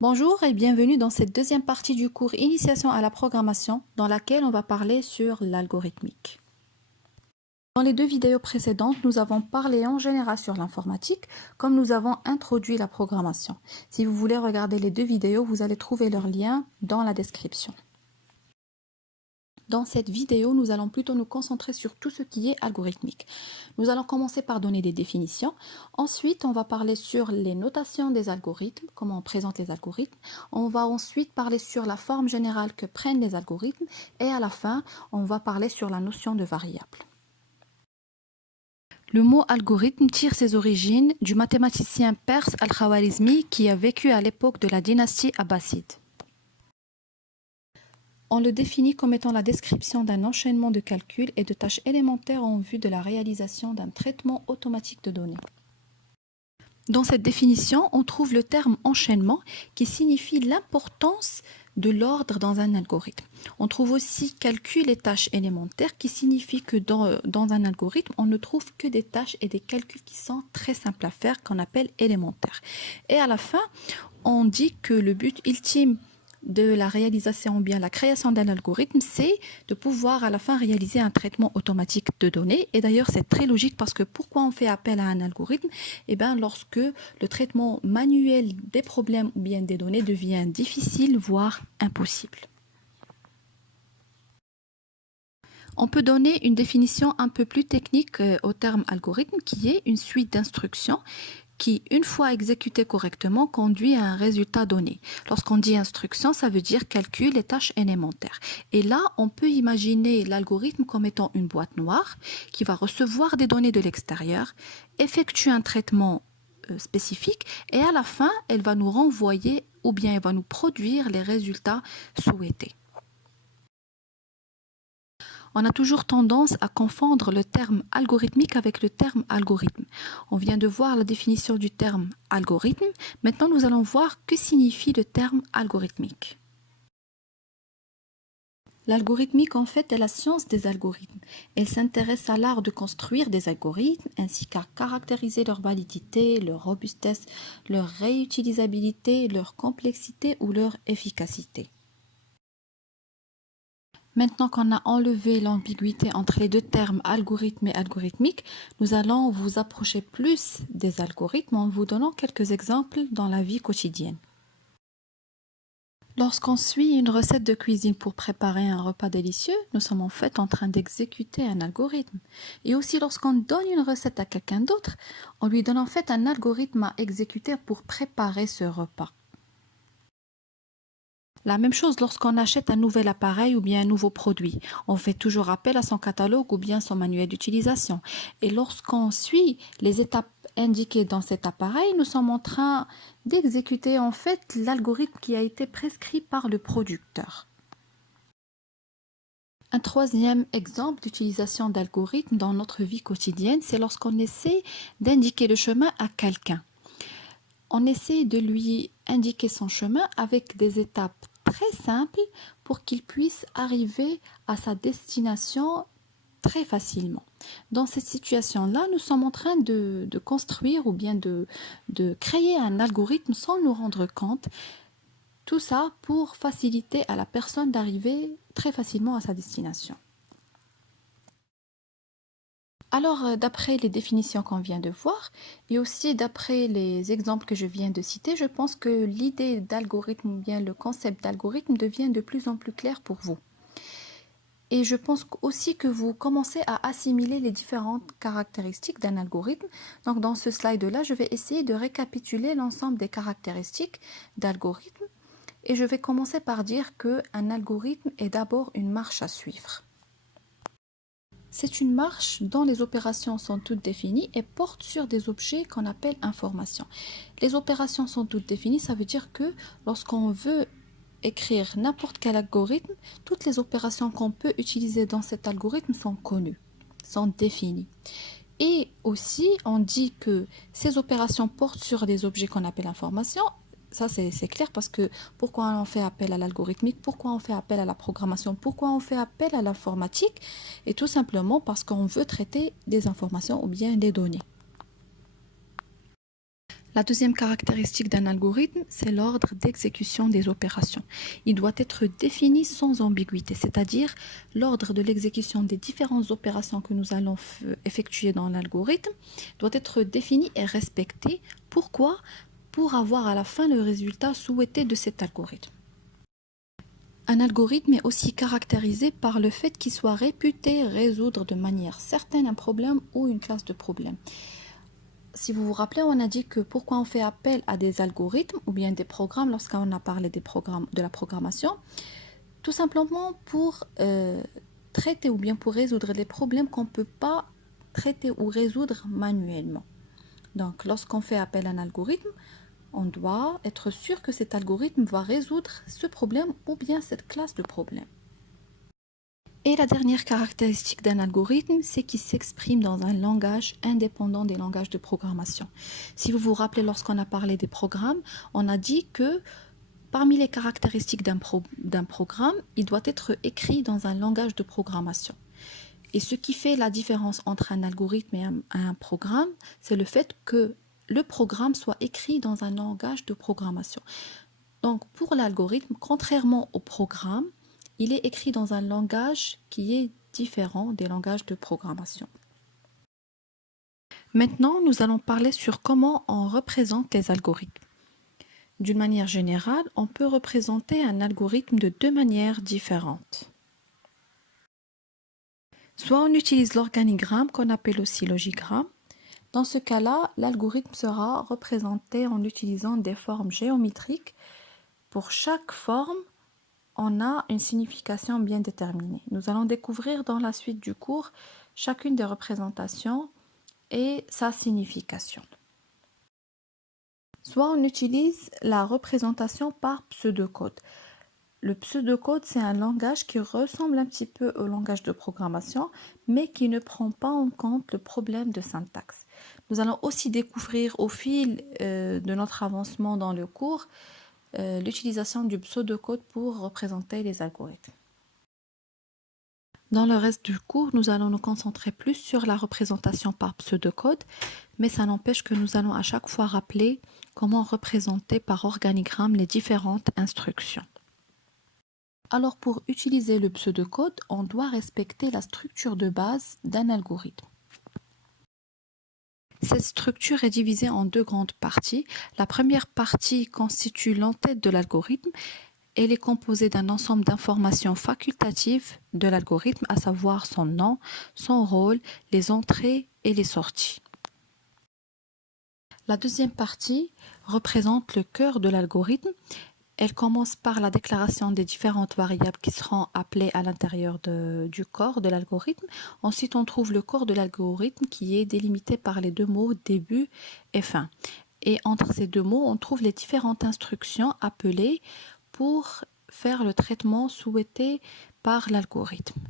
Bonjour et bienvenue dans cette deuxième partie du cours Initiation à la programmation dans laquelle on va parler sur l'algorithmique. Dans les deux vidéos précédentes, nous avons parlé en général sur l'informatique comme nous avons introduit la programmation. Si vous voulez regarder les deux vidéos, vous allez trouver leur lien dans la description. Dans cette vidéo, nous allons plutôt nous concentrer sur tout ce qui est algorithmique. Nous allons commencer par donner des définitions. Ensuite, on va parler sur les notations des algorithmes, comment on présente les algorithmes. On va ensuite parler sur la forme générale que prennent les algorithmes. Et à la fin, on va parler sur la notion de variable. Le mot algorithme tire ses origines du mathématicien perse Al-Khwarizmi qui a vécu à l'époque de la dynastie abbasside. On le définit comme étant la description d'un enchaînement de calculs et de tâches élémentaires en vue de la réalisation d'un traitement automatique de données. Dans cette définition, on trouve le terme enchaînement qui signifie l'importance de l'ordre dans un algorithme. On trouve aussi calcul et tâches élémentaires qui signifie que dans un algorithme, on ne trouve que des tâches et des calculs qui sont très simples à faire, qu'on appelle élémentaires. Et à la fin, on dit que le but ultime de la réalisation ou bien la création d'un algorithme, c'est de pouvoir à la fin réaliser un traitement automatique de données. Et d'ailleurs, c'est très logique parce que pourquoi on fait appel à un algorithme? Eh bien, lorsque le traitement manuel des problèmes ou bien des données devient difficile, voire impossible. On peut donner une définition un peu plus technique au terme algorithme qui est une suite d'instructions qui, une fois exécutée correctement, conduit à un résultat donné. Lorsqu'on dit instruction, ça veut dire calcul et tâches élémentaires. Et là, on peut imaginer l'algorithme comme étant une boîte noire qui va recevoir des données de l'extérieur, effectuer un traitement spécifique et à la fin, elle va nous renvoyer ou bien elle va nous produire les résultats souhaités. On a toujours tendance à confondre le terme algorithmique avec le terme algorithme. On vient de voir la définition du terme algorithme. Maintenant, nous allons voir que signifie le terme algorithmique. L'algorithmique, en fait, est la science des algorithmes. Elle s'intéresse à l'art de construire des algorithmes ainsi qu'à caractériser leur validité, leur robustesse, leur réutilisabilité, leur complexité ou leur efficacité. Maintenant qu'on a enlevé l'ambiguïté entre les deux termes algorithme et algorithmique, nous allons vous approcher plus des algorithmes en vous donnant quelques exemples dans la vie quotidienne. Lorsqu'on suit une recette de cuisine pour préparer un repas délicieux, nous sommes en fait en train d'exécuter un algorithme. Et aussi lorsqu'on donne une recette à quelqu'un d'autre, on lui donne en fait un algorithme à exécuter pour préparer ce repas. La même chose lorsqu'on achète un nouvel appareil ou bien un nouveau produit. On fait toujours appel à son catalogue ou bien son manuel d'utilisation. Et lorsqu'on suit les étapes indiquées dans cet appareil, nous sommes en train d'exécuter en fait l'algorithme qui a été prescrit par le producteur. Un troisième exemple d'utilisation d'algorithmes dans notre vie quotidienne, c'est lorsqu'on essaie d'indiquer le chemin à quelqu'un. On essaie de lui indiquer son chemin avec des étapes très simples pour qu'il puisse arriver à sa destination très facilement. Dans cette situation-là, nous sommes en train de construire ou bien de créer un algorithme sans nous rendre compte. Tout ça pour faciliter à la personne d'arriver très facilement à sa destination. Alors, d'après les définitions qu'on vient de voir et aussi d'après les exemples que je viens de citer, je pense que l'idée d'algorithme ou bien le concept d'algorithme devient de plus en plus clair pour vous. Et je pense aussi que vous commencez à assimiler les différentes caractéristiques d'un algorithme. Donc, dans ce slide-là, je vais essayer de récapituler l'ensemble des caractéristiques d'algorithme. Et je vais commencer par dire qu'un algorithme est d'abord une marche à suivre. C'est une marche dont les opérations sont toutes définies et portent sur des objets qu'on appelle informations. Les opérations sont toutes définies, ça veut dire que lorsqu'on veut écrire n'importe quel algorithme, toutes les opérations qu'on peut utiliser dans cet algorithme sont connues, sont définies. Et aussi, on dit que ces opérations portent sur des objets qu'on appelle informations. Ça, c'est clair parce que pourquoi on fait appel à l'algorithmique, pourquoi on fait appel à la programmation, pourquoi on fait appel à l'informatique, et tout simplement parce qu'on veut traiter des informations ou bien des données. La deuxième caractéristique d'un algorithme, c'est l'ordre d'exécution des opérations. Il doit être défini sans ambiguïté, c'est-à-dire l'ordre de l'exécution des différentes opérations que nous allons effectuer dans l'algorithme doit être défini et respecté. Pourquoi? Pour avoir à la fin le résultat souhaité de cet algorithme. Un algorithme est aussi caractérisé par le fait qu'il soit réputé résoudre de manière certaine un problème ou une classe de problème. Si vous vous rappelez, on a dit que pourquoi on fait appel à des algorithmes ou bien des programmes lorsqu'on a parlé des programmes, de la programmation, tout simplement pour traiter ou bien pour résoudre des problèmes qu'on ne peut pas traiter ou résoudre manuellement. Donc, lorsqu'on fait appel à un algorithme, on doit être sûr que cet algorithme va résoudre ce problème ou bien cette classe de problème. Et la dernière caractéristique d'un algorithme, c'est qu'il s'exprime dans un langage indépendant des langages de programmation. Si vous vous rappelez, lorsqu'on a parlé des programmes, on a dit que parmi les caractéristiques d'un programme, il doit être écrit dans un langage de programmation. Et ce qui fait la différence entre un algorithme et un programme, c'est le fait que le programme soit écrit dans un langage de programmation. Donc, pour l'algorithme, contrairement au programme, il est écrit dans un langage qui est différent des langages de programmation. Maintenant, nous allons parler sur comment on représente les algorithmes. D'une manière générale, on peut représenter un algorithme de deux manières différentes. Soit on utilise l'organigramme qu'on appelle aussi logigramme. Dans ce cas-là, l'algorithme sera représenté en utilisant des formes géométriques. Pour chaque forme, on a une signification bien déterminée. Nous allons découvrir dans la suite du cours chacune des représentations et sa signification. Soit on utilise la représentation par pseudocode. Le pseudocode, c'est un langage qui ressemble un petit peu au langage de programmation, mais qui ne prend pas en compte le problème de syntaxe. Nous allons aussi découvrir au fil de notre avancement dans le cours l'utilisation du pseudocode pour représenter les algorithmes. Dans le reste du cours, nous allons nous concentrer plus sur la représentation par pseudocode, mais ça n'empêche que nous allons à chaque fois rappeler comment représenter par organigramme les différentes instructions. Alors pour utiliser le pseudocode, on doit respecter la structure de base d'un algorithme. Cette structure est divisée en deux grandes parties. La première partie constitue l'entête de l'algorithme. Elle est composée d'un ensemble d'informations facultatives de l'algorithme, à savoir son nom, son rôle, les entrées et les sorties. La deuxième partie représente le cœur de l'algorithme. Elle commence par la déclaration des différentes variables qui seront appelées à l'intérieur du corps de l'algorithme. Ensuite, on trouve le corps de l'algorithme qui est délimité par les deux mots début et fin. Et entre ces deux mots, on trouve les différentes instructions appelées pour faire le traitement souhaité par l'algorithme.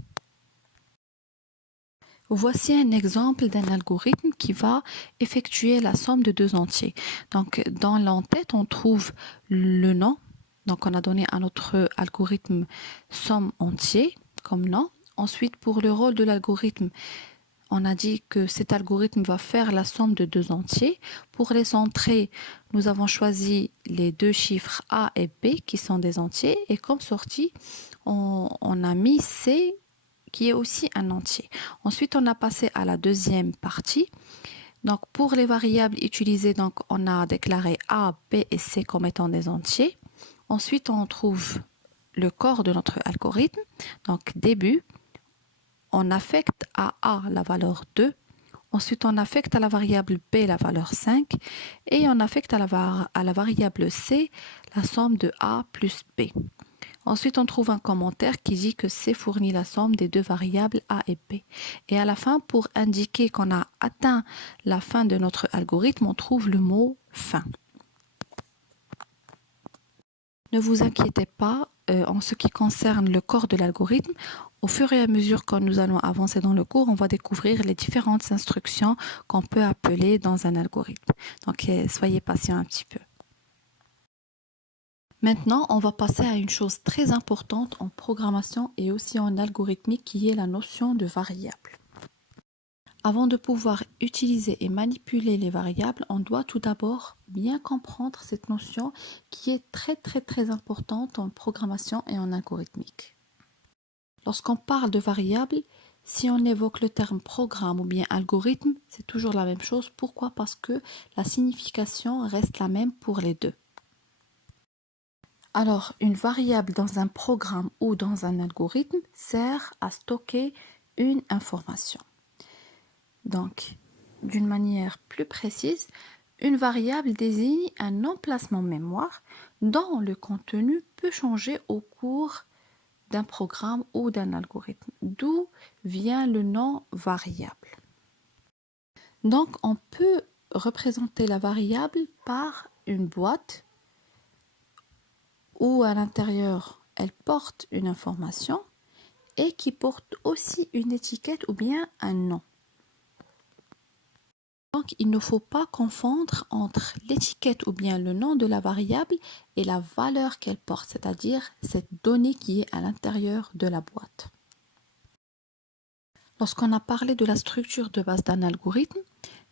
Voici un exemple d'un algorithme qui va effectuer la somme de deux entiers. Donc, dans l'entête, on trouve le nom. Donc, on a donné à notre algorithme somme entier comme nom. Ensuite, pour le rôle de l'algorithme, on a dit que cet algorithme va faire la somme de deux entiers. Pour les entrées, nous avons choisi les deux chiffres A et B qui sont des entiers. Et comme sortie, on a mis C qui est aussi un entier. Ensuite, on a passé à la deuxième partie. Donc, pour les variables utilisées, donc, on a déclaré A, B et C comme étant des entiers. Ensuite, on trouve le corps de notre algorithme. Donc, début, on affecte à A la valeur 2. Ensuite, on affecte à la variable B la valeur 5. Et on affecte à la variable C la somme de A plus B. Ensuite, on trouve un commentaire qui dit que C fournit la somme des deux variables A et B. Et à la fin, pour indiquer qu'on a atteint la fin de notre algorithme, on trouve le mot « fin ». Ne vous inquiétez pas, en ce qui concerne le corps de l'algorithme, au fur et à mesure que nous allons avancer dans le cours, on va découvrir les différentes instructions qu'on peut appeler dans un algorithme. Donc, soyez patient un petit peu. Maintenant, on va passer à une chose très importante en programmation et aussi en algorithmique qui est la notion de variable. Avant de pouvoir utiliser et manipuler les variables, on doit tout d'abord bien comprendre cette notion qui est très importante en programmation et en algorithmique. Lorsqu'on parle de variables, si on évoque le terme programme ou bien algorithme, c'est toujours la même chose. Pourquoi? Parce que la signification reste la même pour les deux. Alors, une variable dans un programme ou dans un algorithme sert à stocker une information. Donc, d'une manière plus précise, une variable désigne un emplacement mémoire dont le contenu peut changer au cours d'un programme ou d'un algorithme, d'où vient le nom variable. Donc, on peut représenter la variable par une boîte où à l'intérieur, elle porte une information et qui porte aussi une étiquette ou bien un nom. Donc, il ne faut pas confondre entre l'étiquette ou bien le nom de la variable et la valeur qu'elle porte, c'est-à-dire cette donnée qui est à l'intérieur de la boîte. Lorsqu'on a parlé de la structure de base d'un algorithme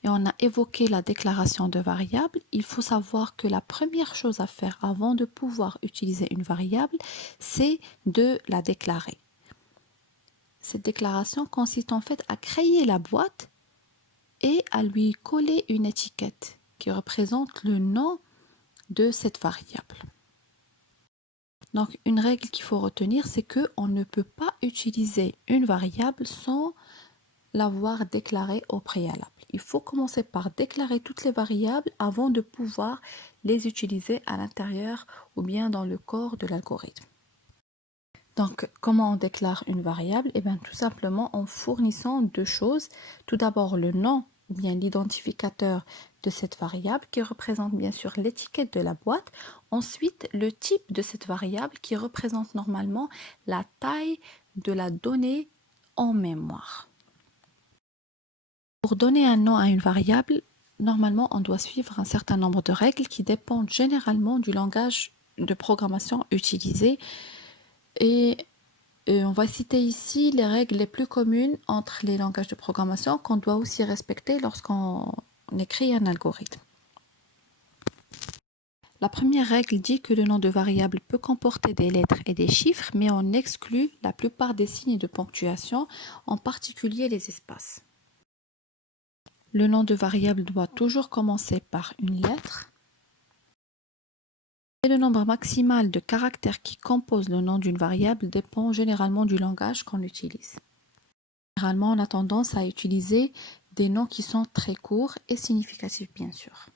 et on a évoqué la déclaration de variables, il faut savoir que la première chose à faire avant de pouvoir utiliser une variable, c'est de la déclarer. Cette déclaration consiste en fait à créer la boîte et à lui coller une étiquette qui représente le nom de cette variable. Donc, une règle qu'il faut retenir, c'est qu'on ne peut pas utiliser une variable sans l'avoir déclarée au préalable. Il faut commencer par déclarer toutes les variables avant de pouvoir les utiliser à l'intérieur ou bien dans le corps de l'algorithme. Donc, comment on déclare une variable? Eh bien, tout simplement en fournissant deux choses. Tout d'abord, le nom ou bien l'identificateur de cette variable qui représente bien sûr l'étiquette de la boîte. Ensuite, le type de cette variable qui représente normalement la taille de la donnée en mémoire. Pour donner un nom à une variable, normalement, on doit suivre un certain nombre de règles qui dépendent généralement du langage de programmation utilisé. Et on va citer ici les règles les plus communes entre les langages de programmation qu'on doit aussi respecter lorsqu'on écrit un algorithme. La première règle dit que le nom de variable peut comporter des lettres et des chiffres, mais on exclut la plupart des signes de ponctuation, en particulier les espaces. Le nom de variable doit toujours commencer par une lettre. Et le nombre maximal de caractères qui composent le nom d'une variable dépend généralement du langage qu'on utilise. Généralement, on a tendance à utiliser des noms qui sont très courts et significatifs, bien sûr.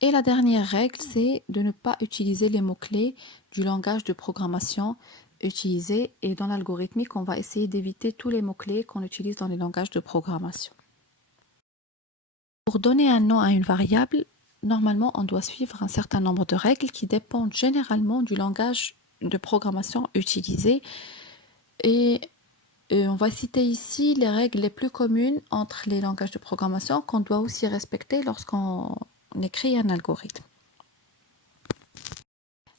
Et la dernière règle, c'est de ne pas utiliser les mots-clés du langage de programmation utilisé. Et dans l'algorithmique, on va essayer d'éviter tous les mots-clés qu'on utilise dans les langages de programmation. Pour donner un nom à une variable, normalement, on doit suivre un certain nombre de règles qui dépendent généralement du langage de programmation utilisé. Et on va citer ici les règles les plus communes entre les langages de programmation qu'on doit aussi respecter lorsqu'on écrit un algorithme.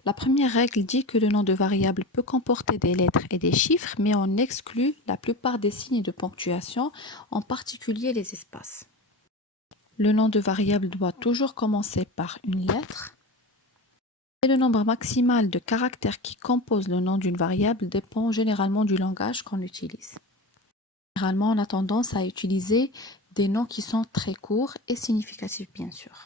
La première règle dit que le nom de variable peut comporter des lettres et des chiffres, mais on exclut la plupart des signes de ponctuation, en particulier les espaces. Le nom de variable doit toujours commencer par une lettre. Et le nombre maximal de caractères qui composent le nom d'une variable dépend généralement du langage qu'on utilise. Généralement, on a tendance à utiliser des noms qui sont très courts et significatifs, bien sûr.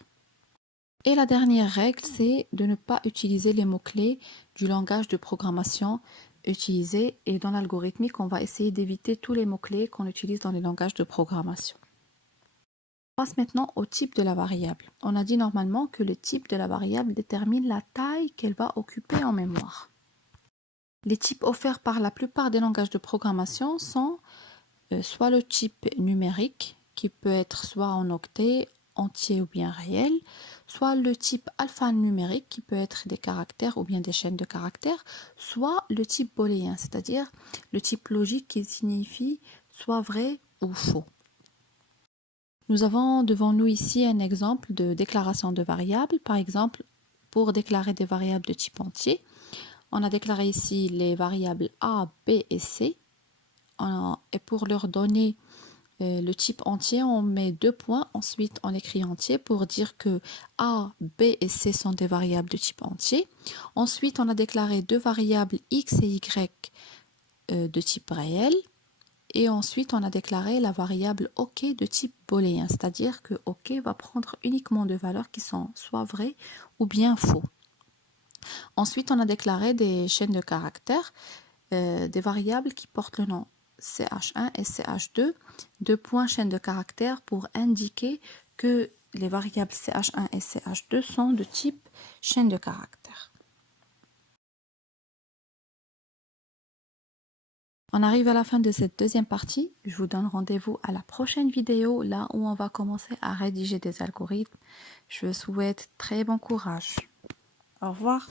Et la dernière règle, c'est de ne pas utiliser les mots-clés du langage de programmation utilisé. Et dans l'algorithmique, on va essayer d'éviter tous les mots-clés qu'on utilise dans les langages de programmation. On passe maintenant au type de la variable. On a dit normalement que le type de la variable détermine la taille qu'elle va occuper en mémoire. Les types offerts par la plupart des langages de programmation sont soit le type numérique, qui peut être soit en octet, entier ou bien réel, soit le type alphanumérique, qui peut être des caractères ou bien des chaînes de caractères, soit le type booléen, c'est-à-dire le type logique qui signifie soit vrai ou faux. Nous avons devant nous ici un exemple de déclaration de variables. Par exemple, pour déclarer des variables de type entier, on a déclaré ici les variables A, B et C. Et pour leur donner le type entier, on met 2 points, ensuite on écrit entier pour dire que A, B et C sont des variables de type entier. Ensuite, on a déclaré deux variables X et Y de type réel. Et ensuite, on a déclaré la variable OK de type booléen, c'est-à-dire que OK va prendre uniquement deux valeurs qui sont soit vraies ou bien faux. Ensuite, on a déclaré des chaînes de caractères, des variables qui portent le nom ch1 et ch2, deux points chaîne de caractères pour indiquer que les variables ch1 et ch2 sont de type chaîne de caractères. On arrive à la fin de cette deuxième partie. Je vous donne rendez-vous à la prochaine vidéo, là où on va commencer à rédiger des algorithmes. Je vous souhaite très bon courage. Au revoir.